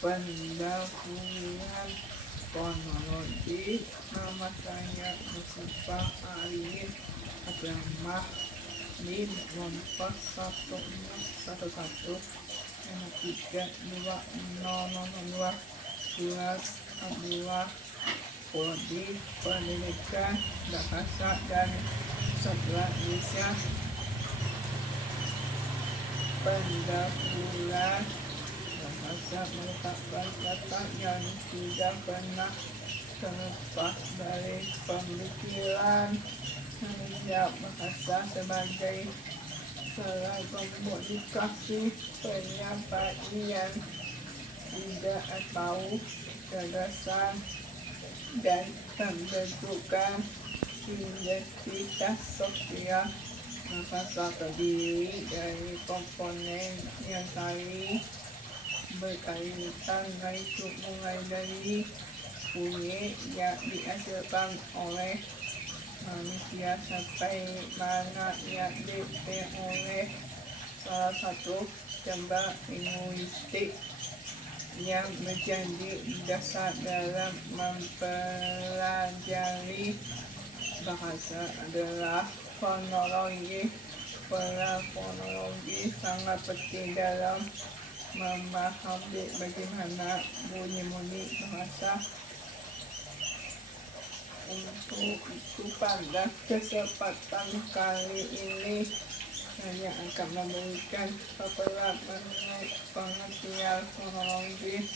pendahuluan kronologi nama saya Musibah Arifin Agama di nomor 1611 32002 surat Abdullah Prodi Pendidikan Bahasa dan Sastra Indonesia. Pendahuluan bahasa merupakan kata yang tidak pernah terlepas dari pemikiran manusia. Bahasa sebagai salah komunikasi penyampaian tidak tahu gagasan dan pembentukan identitas sosial. Bahasa terdiri dari komponen yang saling berkaitan, yaitu mulai dari bunyi yang dihasilkan oleh manusia sampai mana yang diperoleh salah satu cabang linguistik yang menjadi dasar dalam mempelajari bahasa adalah fonologi. Fonologi sangat penting dalam memahami bagaimana bunyi-bunyi bahasa. Untuk itu pada kesempatan kali ini saya akan memberikan beberapa pengertian fonologi.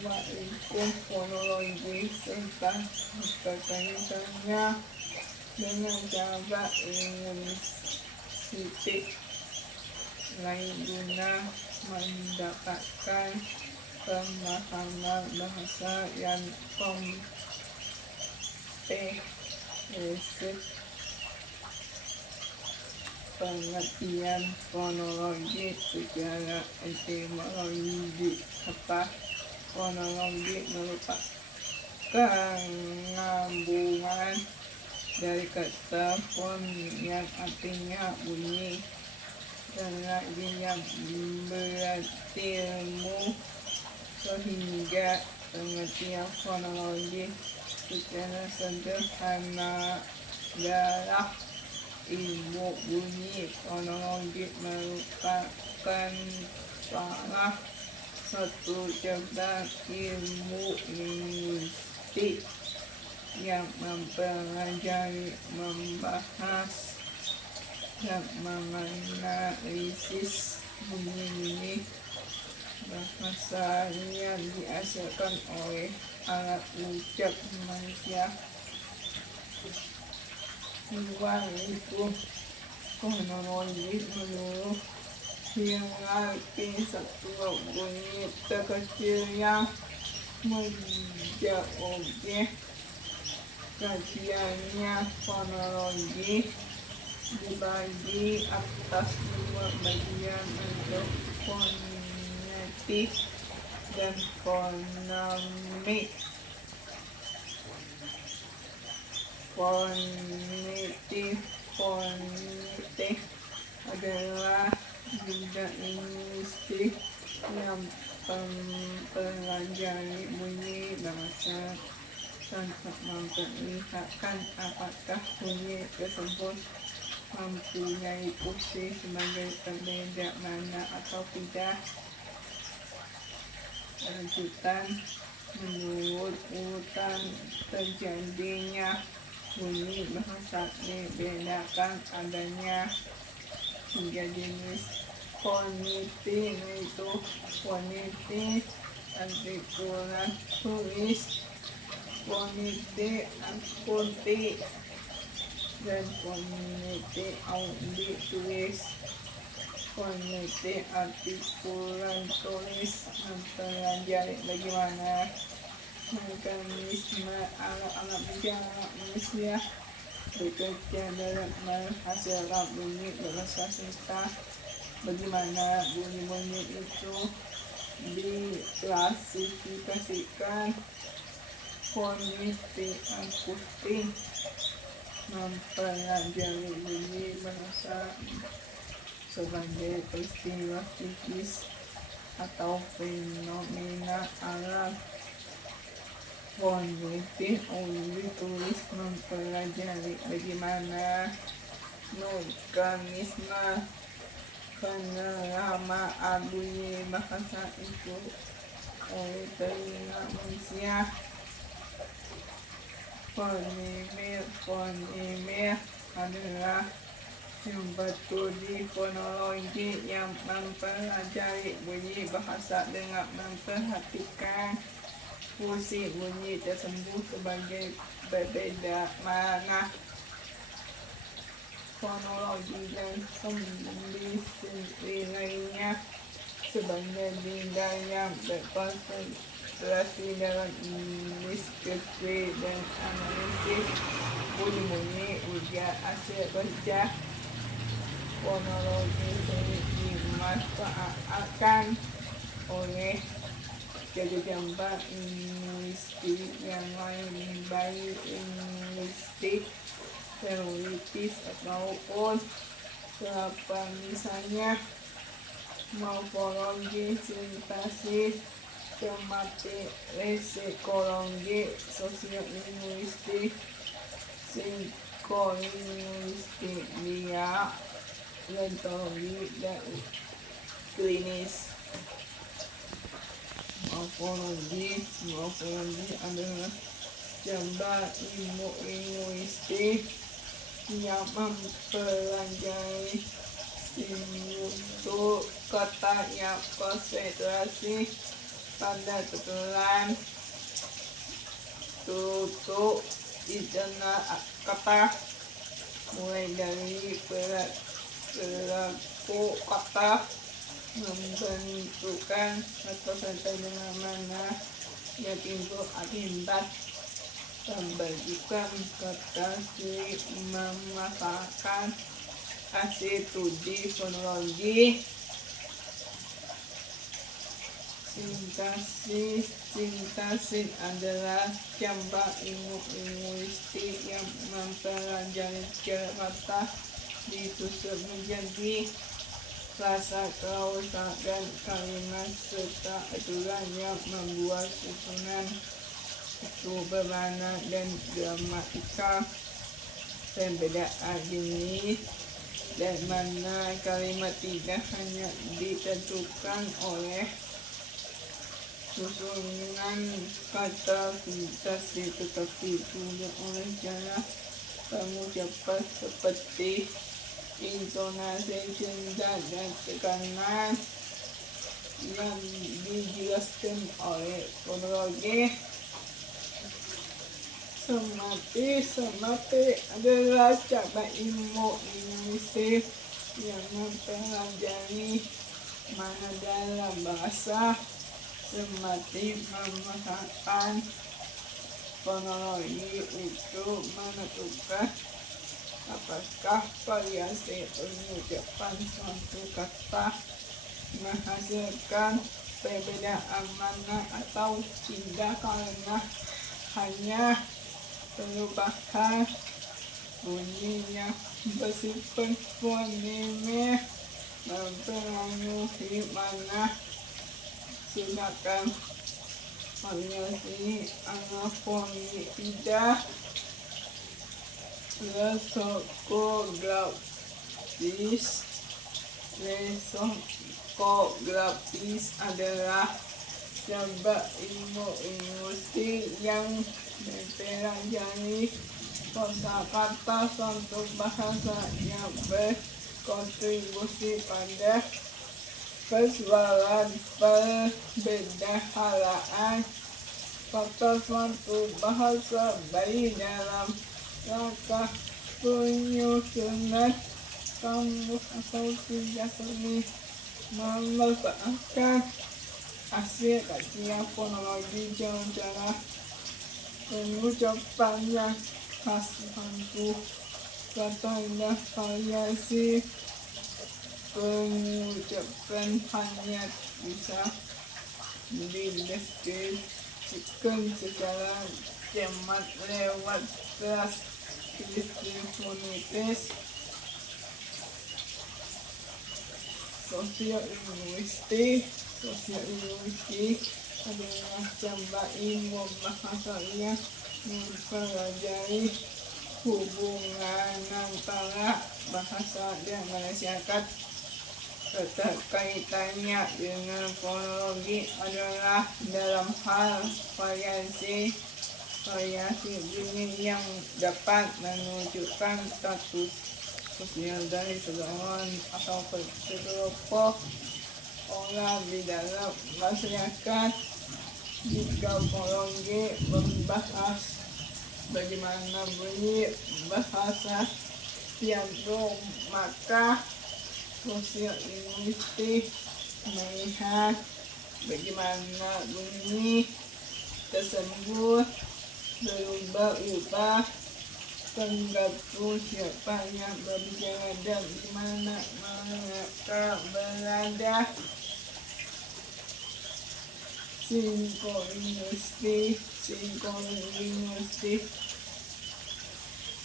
Walaupun fonologi serta berkaitannya dengan cara linguistik lain guna mendapatkan pemahaman bahasa yang komprehensif. Pengertian fonologi secara etimologi. Fonologi merupakan gabungan dari kata fon yang artinya bunyi dan lagi yang berarti ilmu, sehingga pengertian fonologi secara sederhana adalah ilmu bunyi. Fonologi merupakan salah satu cabang ilmu linguistik yang mempelajari, membahas, dan menganalisis bunyi-bunyi bahasa yang dihasilkan oleh alat ucap manusia. Selain itu, fonologi menurut hierarki satu bunyi terkecil yang menjadi objek kajiannya. Fonologi dibagi atas dua bagian, untuk fonetik dan fonemik. Fonetik adalah bidang linguistik yang mempelajari bunyi bahasa tanpa memperlihatkan apakah bunyi tersebut mempunyai fungsi sebagai pembeda mana atau tidak. Lanjutan, menurut urutan terjadinya bunyi bahasa dibedakan adanya 3 jenis fonetik, yaitu fonetik artikulan tulis, fonetik akuntik, dan fonetik audi tulis. Fonetik artikulan tulis mempelajari bagaimana mekanisme alat-alat bicara manusia bekerja dalam menghasilkan bunyi bahasa, serta bagaimana bunyi-bunyi itu diklasifikasikan. Fonetik akustik mempelajari bunyi bahasa sebagai peristiwa psikis atau fenomena alam. Peneliti tulis mempelajari bagaimana mekanisme penyelamaan bunyi bahasa itu oleh telinga manusia. Fonimir adalah metode fonologi yang mempelajari bunyi bahasa dengan memperhatikan fungsi bunyi tersebut sebagai berbeda makna. Fonologi dan kondisi lainnya sebagai bidang yang berkonsentrasi dalam diskusi dan analisis bunyi-bunyi ujian hasil kerja. Fonologi sering dimanfaatkan oleh gambar linguistik yang lain, baik linguistik teoritis ataupun misalnya morfologi, sintaksis, tematik, leksikologi, sosiolinguistik, psikolinguistik, dialektologi, dan klinis. Morfologi adalah gambar ilmu linguistik yang mempelajari struktur kata yang konsentrasi pada tutulan struktur internal kata, mulai dari perilaku kata, membentukkan atau sampai dengan mana yang timbul akibat pembentukan kata, memasakkan hasil studi fonologi. Sintaksis adalah gambar ilmu linguistik yang mempelajari kata disusun menjadi frasa, klausa, dan kalimat serta aturan yang membuat susunan itu bermakna dan gramatikal. Perbedaan jenis dan makna kalimat tidak hanya ditentukan oleh susunan kata sintaksis, tetapi juga oleh cara pengucapan seperti intonasi, nada, dan tekanan yang dijelaskan oleh fonologi. Sematik adalah cabang ilmu linguistik yang mempelajari mana dalam bahasa. Sematik memasakkan fonologi itu menentukan apakah variasi pengucapan suatu kata menghasilkan perbedaan makna atau tidak, karena hanya perubahan bunyi yang bersifat fonimik mempengaruhi makna, sedangkan variasi anafonik tidak. Leksikografis adalah cabang ilmu linguistik yang mempelajari kosakata suatu bahasa yang berkontribusi pada persoalan perbedaan kata suatu bahasa, baik dalam rangka penyusunan kamus atau tidak, seni memanfaatkan hasil kajian fonologi dengan cara pengucapan yang khas untuk kata dan variasi pengucapan hanya bisa dideskripsikan secara cermat lewat transkripsi fonetis. Sosiolinguistik sosial linguistik adalah cabang ilmu bahasanya mempelajari hubungan antara bahasa dan masyarakat. Keterkaitannya dengan fonologi adalah dalam hal variasi bunyi yang dapat menunjukkan status sosial dari seseorang atau sekelompok orang di dalam masyarakat. Jika fonologi membahas bagaimana bunyi bahasa tiap maka sosial linguistik melihat bagaimana bunyi tersebut berubah-ubah tergantung siapa yang berbicara dan di mana mereka berada. Sinkronistik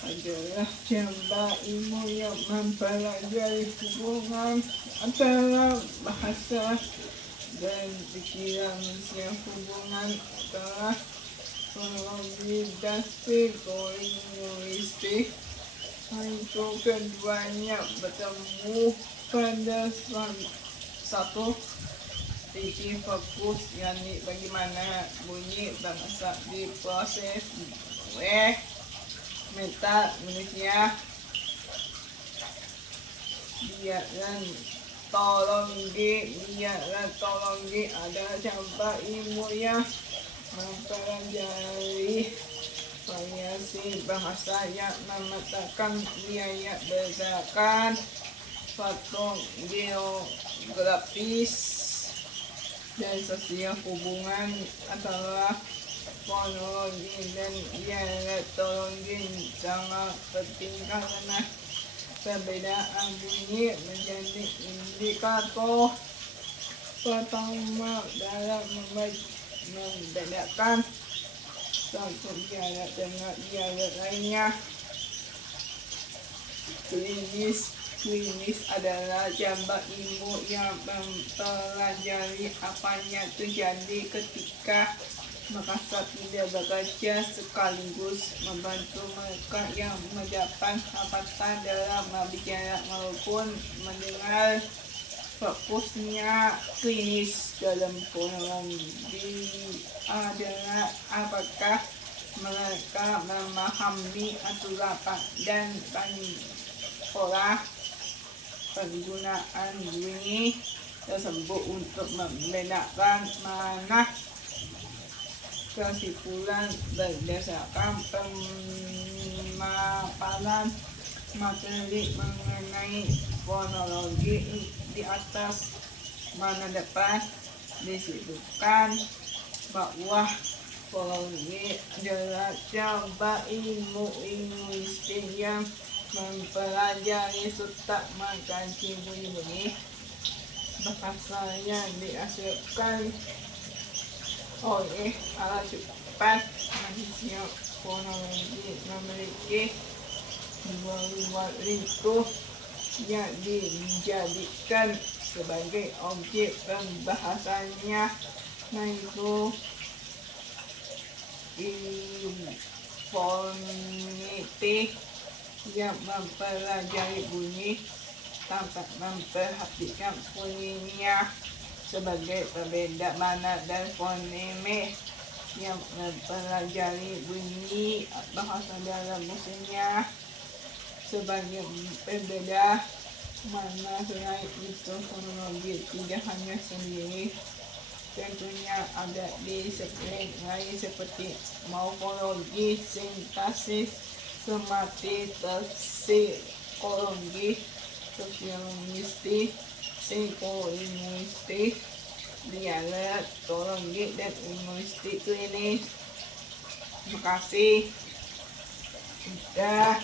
adalah cabang ilmu yang mempelajari hubungan antara bahasa dan pikiran manusia. Hubungan antara fonologi dan sinkronistik itu keduanya bertemu pada satu titik fokus, yakni bagaimana bunyi bahasa diproses oleh mental manusia. Biarlah tologi adalah cabang ilmu yang mempelajari variasi bahasa yang memetakan biaya berdasarkan faktor geografis dan sosial. Hubungan antara fonologi dan dialektologi sangat penting karena perbedaan bunyi menjadi indikator pertama dalam membedakan satu dialek dengan dialek lainnya. Klinis adalah cabang ilmu yang mempelajari apa yang terjadi ketika mereka tidak bekerja sekaligus, membantu mereka yang mendapat hambatan dalam berbicara maupun mendengar. Fokusnya klinis dalam fonologi adalah apakah mereka memahami aturan dan pola penggunaan bunyi tersebut untuk membedakan mana. Kesimpulan berdasarkan pemaparan materi mengenai fonologi di atas, mana dapat disebutkan bahwa fonologi adalah cabang ilmu linguistik yang mempelajari serta mengkaji bunyi-bunyi bahasa yang dihasilkan oleh alat cepat manusia. Fonologi memiliki dua lingkup yang dijadikan sebagai objek pembahasannya, yaitu infonitik yang mempelajari bunyi tanpa memperhatikan bunyinya sebagai perbedaan mana, dan foneme yang mempelajari bunyi bahasa dalam musiknya sebagai pembeda mana. Selain itu, fonologi tidak hanya sendiri, tentunya ada disiplin lain seperti morfologi, sintaksis, semiotik, psikologi, sosiolingvistik, psikolinguistik, dialektologi, dan linguistik klinis. Terima kasih. Sudah.